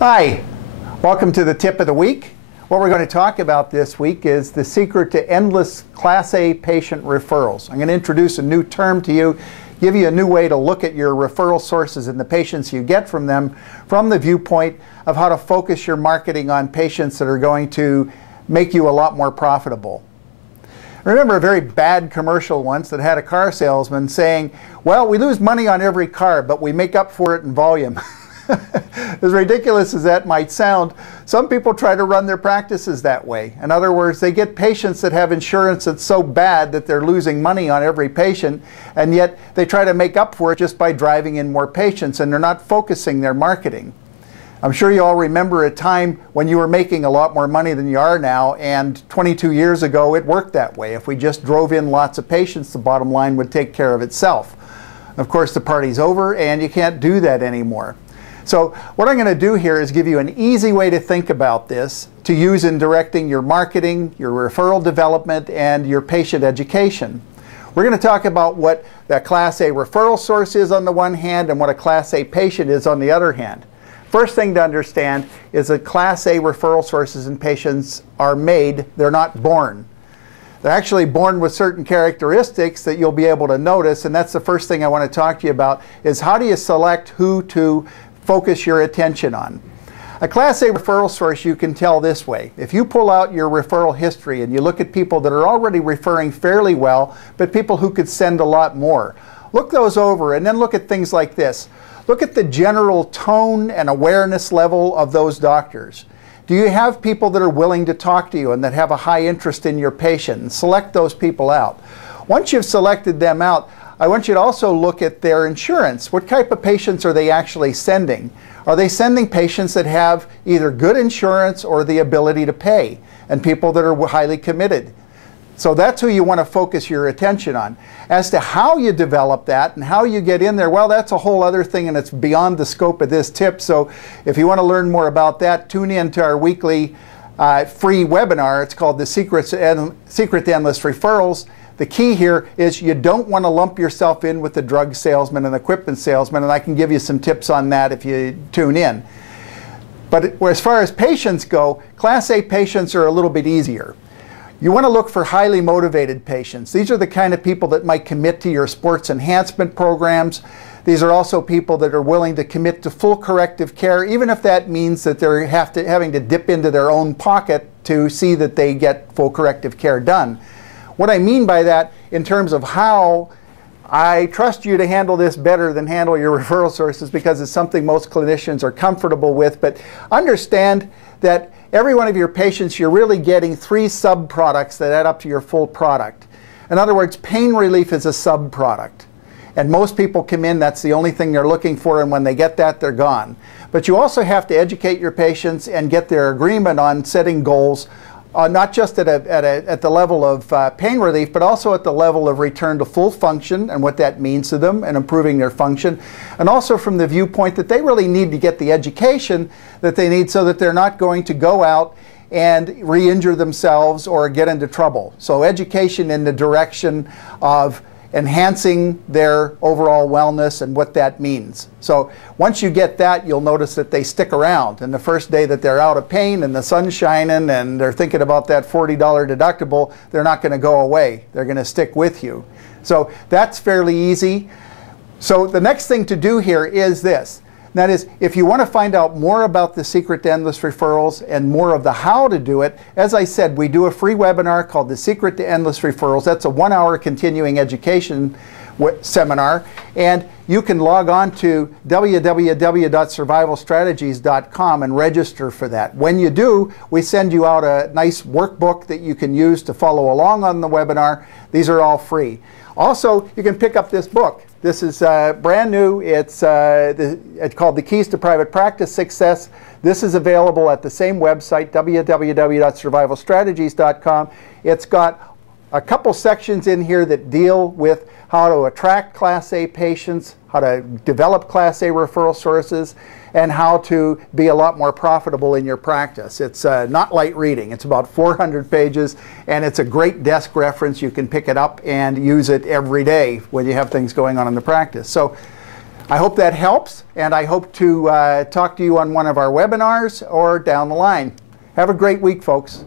Hi, welcome to the tip of the week. What we're going to talk about this week is the secret to endless Class A patient referrals. I'm going to introduce a new term to you, give you a new way to look at your referral sources and the patients you get from them from the viewpoint of how to focus your marketing on patients that are going to make you a lot more profitable. I remember a very bad commercial once that had a car salesman saying, well, we lose money on every car, but we make up for it in volume. As ridiculous as that might sound, some people try to run their practices that way. In other words, they get patients that have insurance that's so bad that they're losing money on every patient, and yet they try to make up for it just by driving in more patients, and they're not focusing their marketing. I'm sure you all remember a time when you were making a lot more money than you are now, and 22 years ago it worked that way. If we just drove in lots of patients, the bottom line would take care of itself. Of course, the party's over and you can't do that anymore. So what I'm going to do here is give you an easy way to think about this to use in directing your marketing, your referral development, and your patient education. We're going to talk about what that Class A referral source is on the one hand and what a Class A patient is on the other hand. First thing to understand is that Class A referral sources and patients are made, they're not born. They're actually born with certain characteristics that you'll be able to notice, and that's the first thing I want to talk to you about, is how do you select who to focus your attention on. A Class A referral source you can tell this way. If you pull out your referral history and you look at people that are already referring fairly well, but people who could send a lot more, look those over and then look at things like this. Look at the general tone and awareness level of those doctors. Do you have people that are willing to talk to you and that have a high interest in your patient? And select those people out. Once you've selected them out, I want you to also look at their insurance. What type of patients are they actually sending? Are they sending patients that have either good insurance or the ability to pay, and people that are highly committed? So that's who you want to focus your attention on. As to how you develop that and how you get in there, well, that's a whole other thing, and it's beyond the scope of this tip. So if you want to learn more about that, tune in to our weekly free webinar. It's called The Secret to Endless Referrals. The key here is you don't want to lump yourself in with the drug salesman and equipment salesman, and I can give you some tips on that if you tune in. But as far as patients go, Class A patients are a little bit easier. You want to look for highly motivated patients. These are the kind of people that might commit to your sports enhancement programs. These are also people that are willing to commit to full corrective care, even if that means that they're having to dip into their own pocket to see that they get full corrective care done. What I mean by that, in terms of how I trust you to handle this better than handle your referral sources, because it's something most clinicians are comfortable with, but understand that every one of your patients, you're really getting 3 sub-products that add up to your full product. In other words, pain relief is a sub-product. And most people come in, that's the only thing they're looking for, and when they get that, they're gone. But you also have to educate your patients and get their agreement on setting goals, not just at the level of pain relief, but also at the level of return to full function and what that means to them and improving their function. And also from the viewpoint that they really need to get the education that they need so that they're not going to go out and re-injure themselves or get into trouble. So education in the direction of enhancing their overall wellness and what that means. So once you get that, you'll notice that they stick around. And the first day that they're out of pain and the sun's shining and they're thinking about that $40 deductible, they're not going to go away. They're going to stick with you. So that's fairly easy. So the next thing to do here is this. That is, if you want to find out more about the secret to endless referrals and more of the how to do it, as I said, we do a free webinar called The Secret to Endless Referrals. That's a 1-hour continuing education seminar, and you can log on to www.survivalstrategies.com and register for that. When you do, we send you out a nice workbook that you can use to follow along on the webinar. These are all free. Also, you can pick up this book. This is brand new. It's called The Keys to Private Practice Success. This is available at the same website, www.survivalstrategies.com. It's got a couple sections in here that deal with how to attract Class A patients, how to develop Class A referral sources, and how to be a lot more profitable in your practice. It's not light reading. It's about 400 pages, and it's a great desk reference. You can pick it up and use it every day when you have things going on in the practice. So I hope that helps, and I hope to talk to you on one of our webinars or down the line. Have a great week, folks.